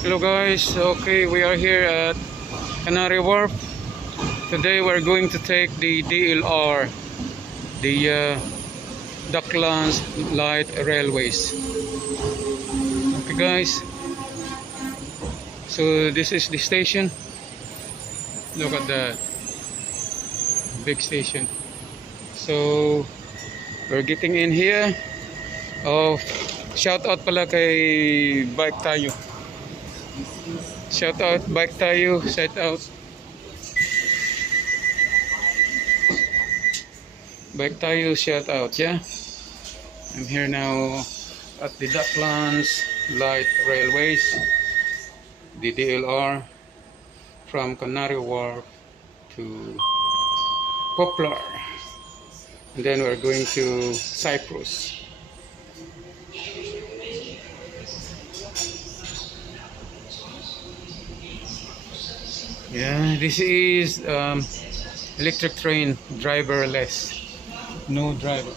Hello guys, okay, we are here at Canary Wharf. Today we're going to take the DLR, the Dockland Light Railways. Okay guys, so this is the station. Look at the big station. So we're getting in here. Oh, shout out pala kay Bike Tayo. Shout out Bike Tayo, shout out Bike Tayo, shout out, yeah. I'm here now at the Docklands Light Railways, the DLR, from Canary Wharf to Poplar, and then we're going to Cyprus. Yeah, this is electric train, driverless, no driver.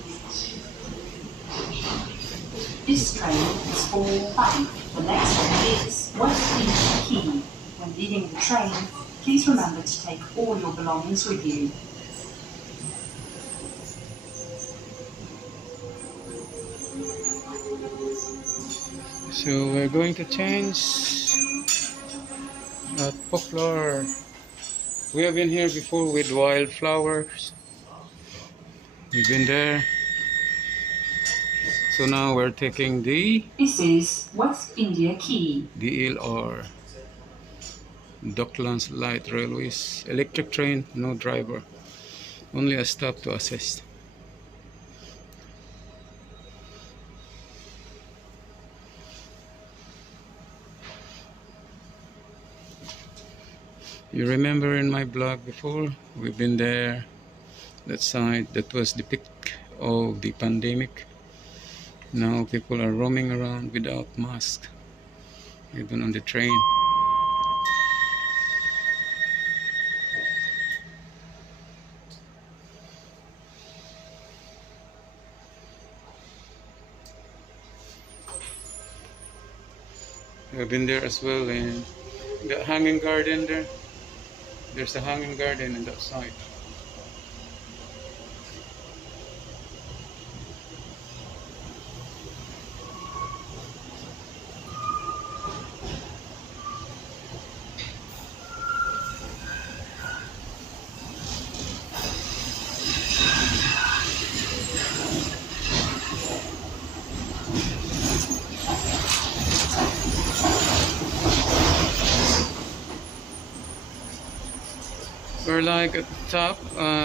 This train is for Bank. The next stop is West Quay. When leaving the train, please remember to take all your belongings with you. So we're going to change at Poplar. We have been here before with wildflowers. We've been there. So now we're taking the This is West India Quay. DLR, Docklands Light Railways, electric train, no driver, only a stop to assist. You remember in my blog before, we've been there, that side, that was the peak of the pandemic. Now people are roaming around without mask, even on the train. I've been there as well in the hanging garden there. There's a hanging garden on that side. We're like at the top,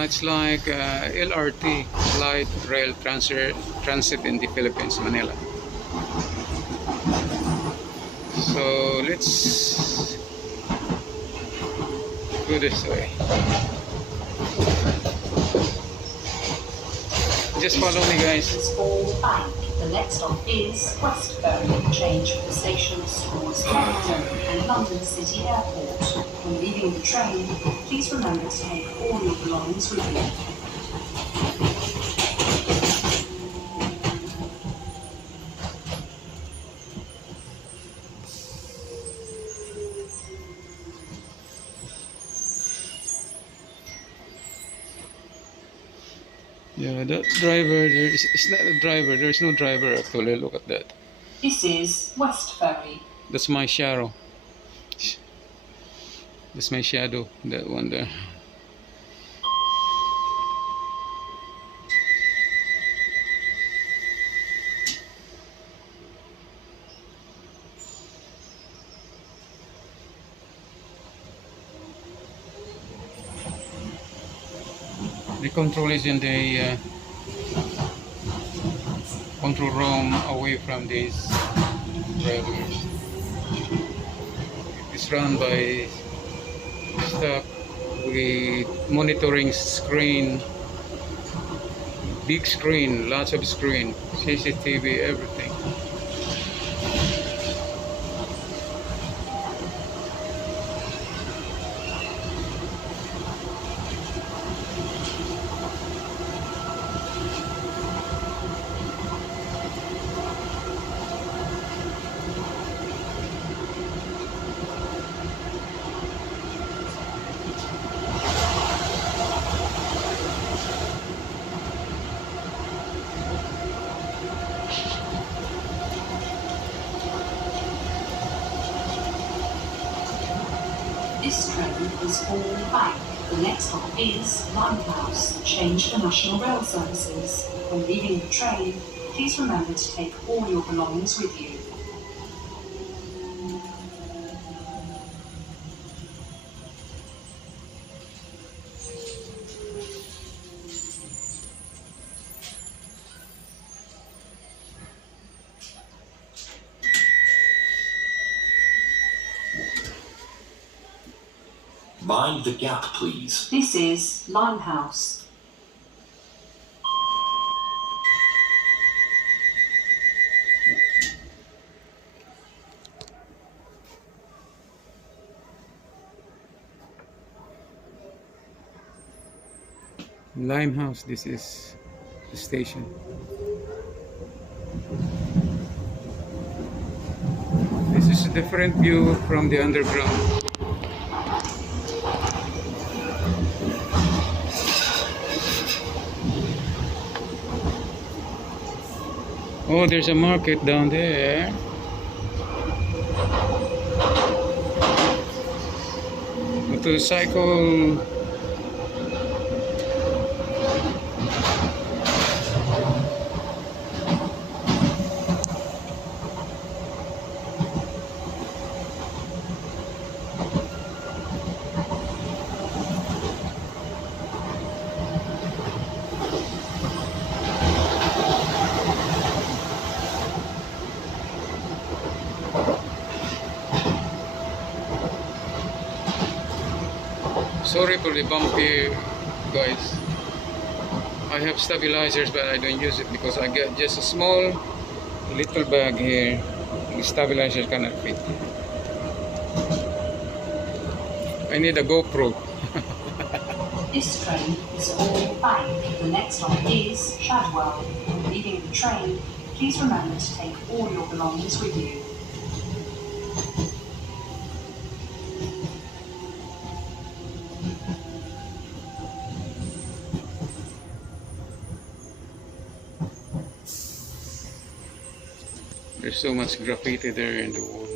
it's like LRT, Light Rail Transit in the Philippines, Manila. So let's go this way. Just follow me, guys. It's for Bank. The next stop is West Ferry. Change for the stations towards London and London City Airport. When leaving the train, please remember to take all your belongings with you. Yeah, that driver, it's not a driver, there's no driver actually, look at that. This is West Ferry. That's my shadow. That's my shadow, that one there. The control is in the control room away from these railways. It's run by staff with monitoring screen, big screen, lots of screen, CCTV, everything. This train is for Bank. The next stop is Limehouse. Change for National Rail Services. When leaving the train, please remember to take all your belongings with you. Mind the gap, please. This is Limehouse. Limehouse, this is the station. This is a different view from the underground. Oh, there's a market down there. Motorcycle. Sorry for the bumpy, guys. I have stabilizers, but I don't use it because I get just a small little bag here. The stabilizers cannot fit. I need a GoPro. This train is for Bank. The next stop is Shadwell. When leaving the train, please remember to take all your belongings with you. There's so much graffiti there in the wall.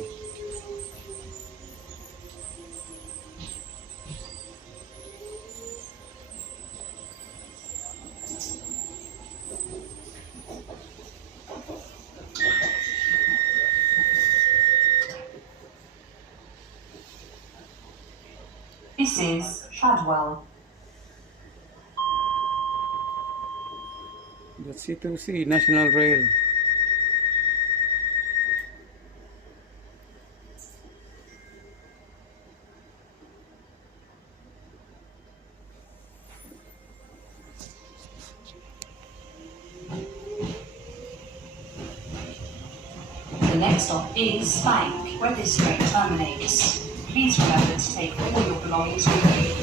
This is Shadwell. That's C2C, National Rail. The next stop is Bank, where this train terminates. Please remember to take all your belongings with you.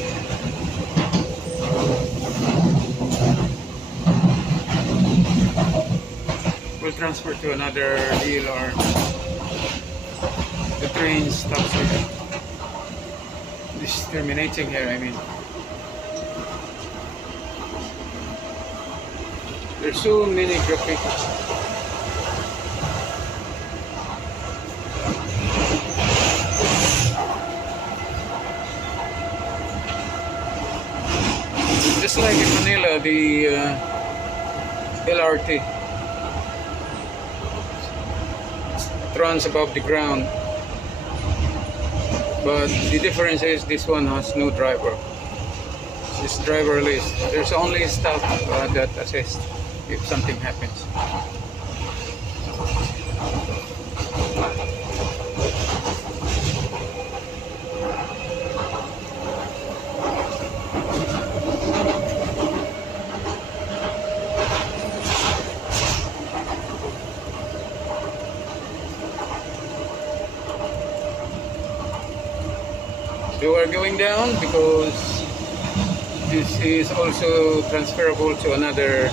We'll transfer to another DLR. The train stops here. This is terminating here, I mean. There's so many graffiti. Just like in Manila, the LRT. It runs above the ground. But the difference is this one has no driver. It's driverless. There's only staff that assist if something happens. So we're going down because this is also transferable to another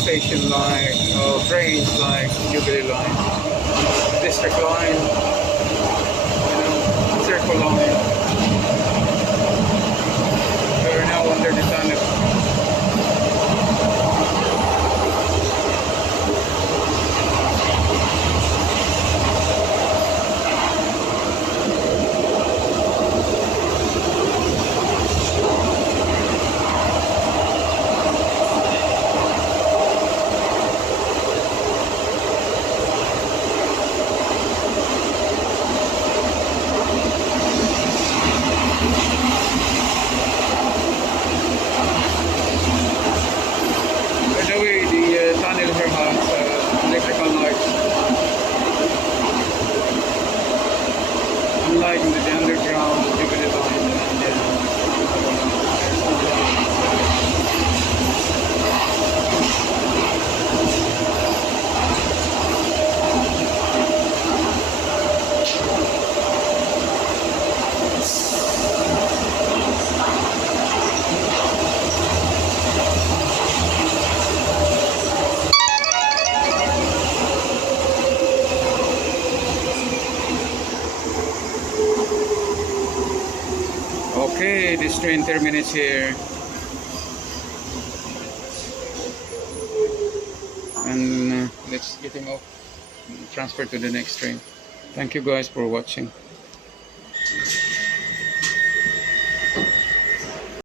station like trains like Jubilee Line, District Line, Circle Line. We're now under the tunnel. unlike in the underground, you can okay, this train terminates here. And let's get him off and transfer to the next train. Thank you guys for watching.